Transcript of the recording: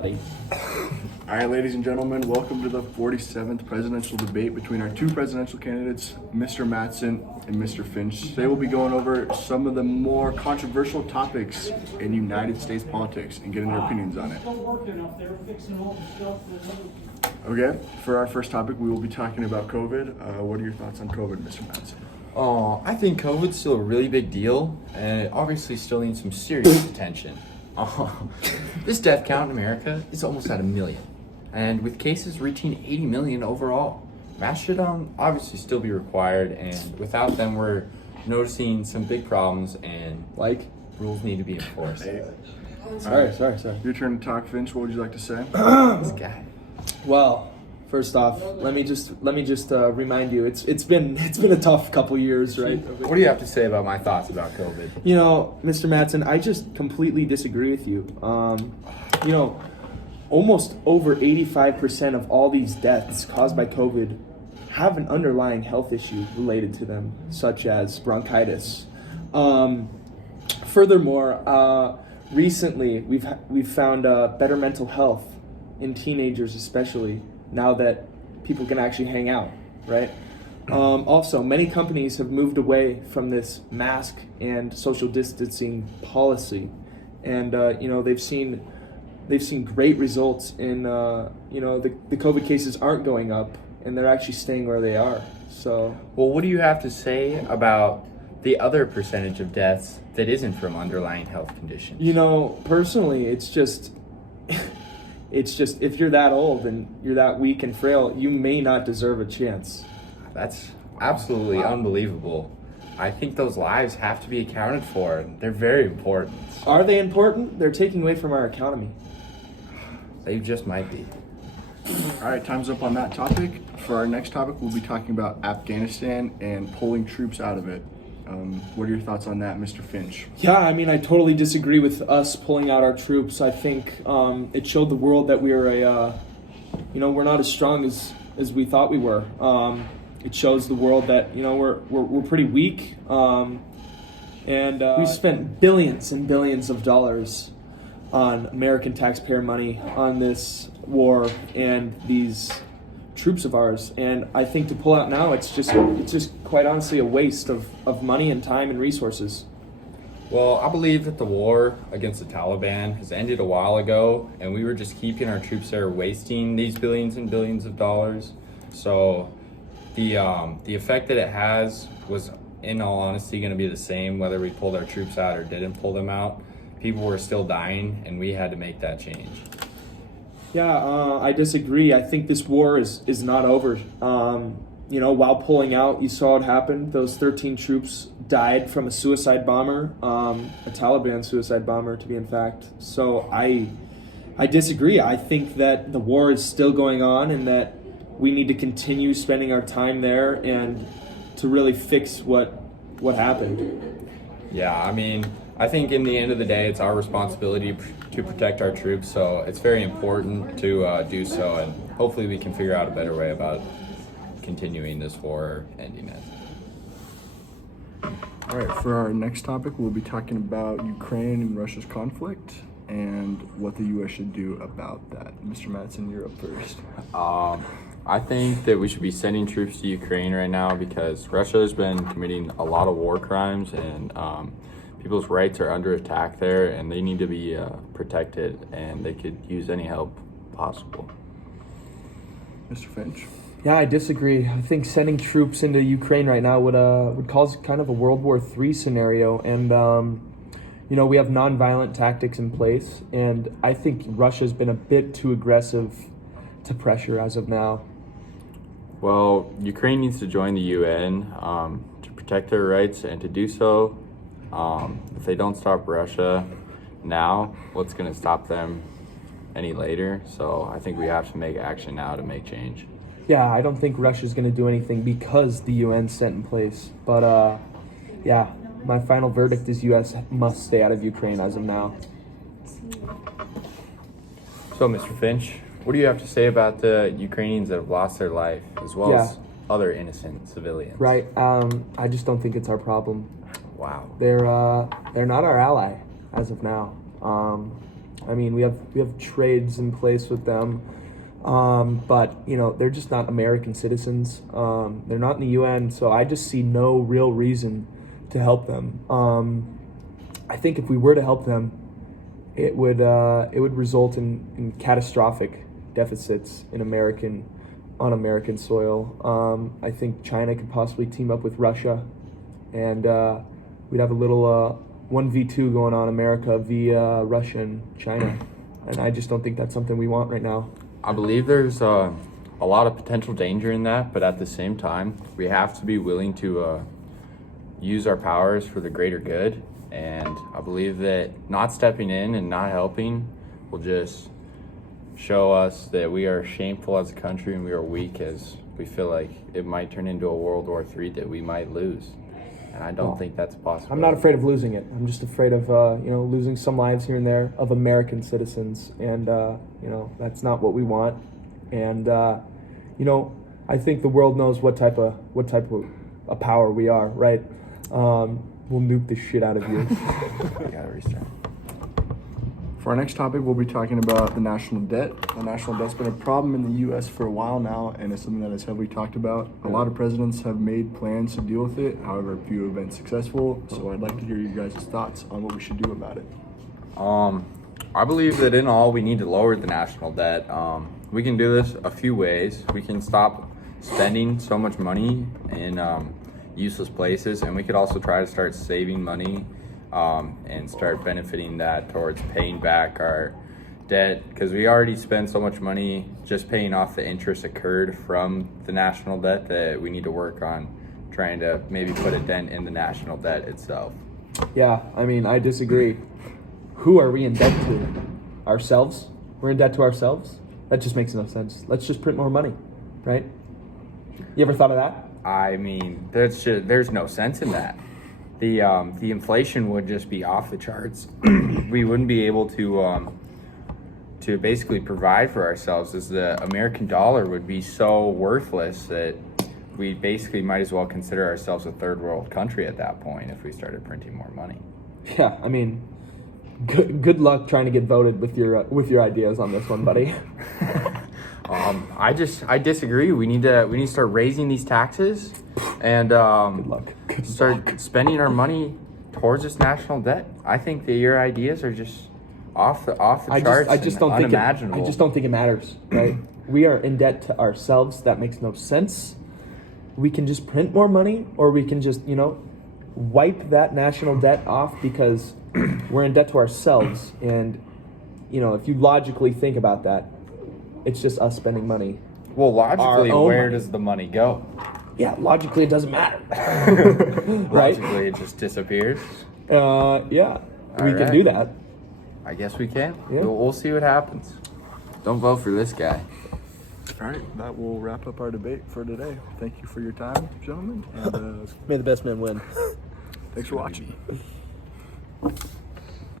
All right, ladies and gentlemen, welcome to the 47th presidential debate between our two presidential candidates, Mr. Mattson and Mr. Finch. Today we'll be going over some of the more controversial topics in United States politics and getting their opinions on it. Okay, for our first topic, we will be talking about COVID. What are your thoughts on COVID, Mr. Mattson? Oh, I think COVID's still a really big deal, and it obviously still needs some serious attention. This death count in America is almost at 1 million, and with cases reaching 80 million overall. Masks should obviously still be required, and without them, we're noticing some big problems, and rules need to be enforced. Sorry. Your turn to talk, Finch. What would you like to say? This guy. Well, first off, let me just remind you, it's been a tough couple years, right? What do you have to say about my thoughts about COVID? You know, Mr. Mattson, I just completely disagree with you. Almost over 85% of all these deaths caused by COVID have an underlying health issue related to them, such as bronchitis. Furthermore, recently we've found better mental health in teenagers, especially now that people can actually hang out, right? Also, many companies have moved away from this mask and social distancing policy, and they've seen great results in the COVID cases aren't going up, and they're actually staying where they are. So, well, what do you have to say about the other percentage of deaths that isn't from underlying health conditions? You know, personally, it's just if you're that old and you're that weak and frail, you may not deserve a chance. That's absolutely unbelievable. I think those lives have to be accounted for. They're very important. Are they important? They're taking away from our economy. They just might be. All right, time's up on that topic. For our next topic, we'll be talking about Afghanistan and pulling troops out of it. What are your thoughts on that, Mr. Finch? Yeah, I mean, I totally disagree with us pulling out our troops. I think it showed the world that we're we're not as strong as we thought we were. It shows the world that we're pretty weak, and we spent billions and billions of dollars on American taxpayer money on this war and these troops of ours, and I think to pull out now, it's just quite honestly a waste of money and time and resources. Well, I believe that the war against the Taliban has ended a while ago, and we were just keeping our troops there, wasting these billions and billions of dollars. So the effect that it has was, in all honesty, going to be the same whether we pulled our troops out or didn't pull them out. People were still dying, and we had to make that change. Yeah, I disagree. I think this war is not over. While pulling out, you saw it happen. Those 13 troops died from a suicide bomber, a Taliban suicide bomber, to be in fact. So I disagree. I think that the war is still going on and that we need to continue spending our time there and to really fix what happened. Yeah, I mean, I think in the end of the day, it's our responsibility to protect our troops, so it's very important to do so, and hopefully we can figure out a better way about continuing this war or ending it. All right, for our next topic, we'll be talking about Ukraine and Russia's conflict and what the U.S. should do about that. Mr. Mattson, you're up first. I think that we should be sending troops to Ukraine right now because Russia has been committing a lot of war crimes, and people's rights are under attack there, and they need to be protected, and they could use any help possible. Mr. Finch? Yeah, I disagree. I think sending troops into Ukraine right now would cause kind of a World War III scenario, and we have nonviolent tactics in place, and I think Russia's been a bit too aggressive to pressure as of now. Well, Ukraine needs to join the UN to protect their rights, and to do so, if they don't stop Russia now, what's going to stop them any later? So I think we have to make action now to make change. Yeah, I don't think Russia's going to do anything because the UN's set in place. But my final verdict is U.S. must stay out of Ukraine as of now. So, Mr. Finch, what do you have to say about the Ukrainians that have lost their life, as well as other innocent civilians? Right. I just don't think it's our problem. Wow. They're not our ally as of now. I mean, we have trades in place with them, but they're just not American citizens. They're not in the UN, so I just see no real reason to help them. I think if we were to help them, it would result in catastrophic deficits in on American soil. I think China could possibly team up with Russia, and we'd have a little 1v2 going on, America via Russia and China. And I just don't think that's something we want right now. I believe there's a lot of potential danger in that, but at the same time, we have to be willing to use our powers for the greater good. And I believe that not stepping in and not helping will just show us that we are shameful as a country and we are weak, as we feel like it might turn into a World War III that we might lose. And I don't think that's possible. I'm not afraid of losing it. I'm just afraid of losing some lives here and there of American citizens, and that's not what we want. And I think the world knows what type of a power we are, right? We'll nuke the shit out of you. I gotta restart. For our next topic, we'll be talking about the national debt. The national debt's been a problem in the U.S. for a while now, and it's something that is heavily talked about. A lot of presidents have made plans to deal with it. However, few have been successful. So I'd like to hear you guys' thoughts on what we should do about it. I believe that in all, we need to lower the national debt. We can do this a few ways. We can stop spending so much money in useless places, and we could also try to start saving money and start benefiting that towards paying back our debt, because we already spend so much money just paying off the interest incurred from the national debt that we need to work on trying to maybe put a dent in the national debt itself. Yeah, I mean, I disagree. Who are we in debt to? Ourselves? We're in debt to ourselves? That just makes no sense. Let's just print more money, right? You ever thought of that? I mean, there's no sense in that. The inflation would just be off the charts. We wouldn't be able to basically provide for ourselves, as the American dollar would be so worthless that we basically might as well consider ourselves a third world country at that point if we started printing more money. Yeah, I mean, good luck trying to get voted with your ideas on this one, buddy. I disagree. We need to start raising these taxes and Good luck. start spending our money towards this national debt. I think that your ideas are just off the charts. I just don't think unimaginable. I just don't think it matters, right? We are in debt to ourselves. That makes no sense. We can just print more money, or we can just wipe that national debt off, because we're in debt to ourselves. And if you logically think about that, it's just us spending money. Well, logically, Our own where money. does the money go? Yeah, logically it doesn't matter. Right? Logically, it just disappears. Yeah, we All can right. do that. I guess we can. Yeah. We'll see what happens. Don't vote for this guy. All right, that will wrap up our debate for today. Thank you for your time, gentlemen, and May the best man win. thanks for watching.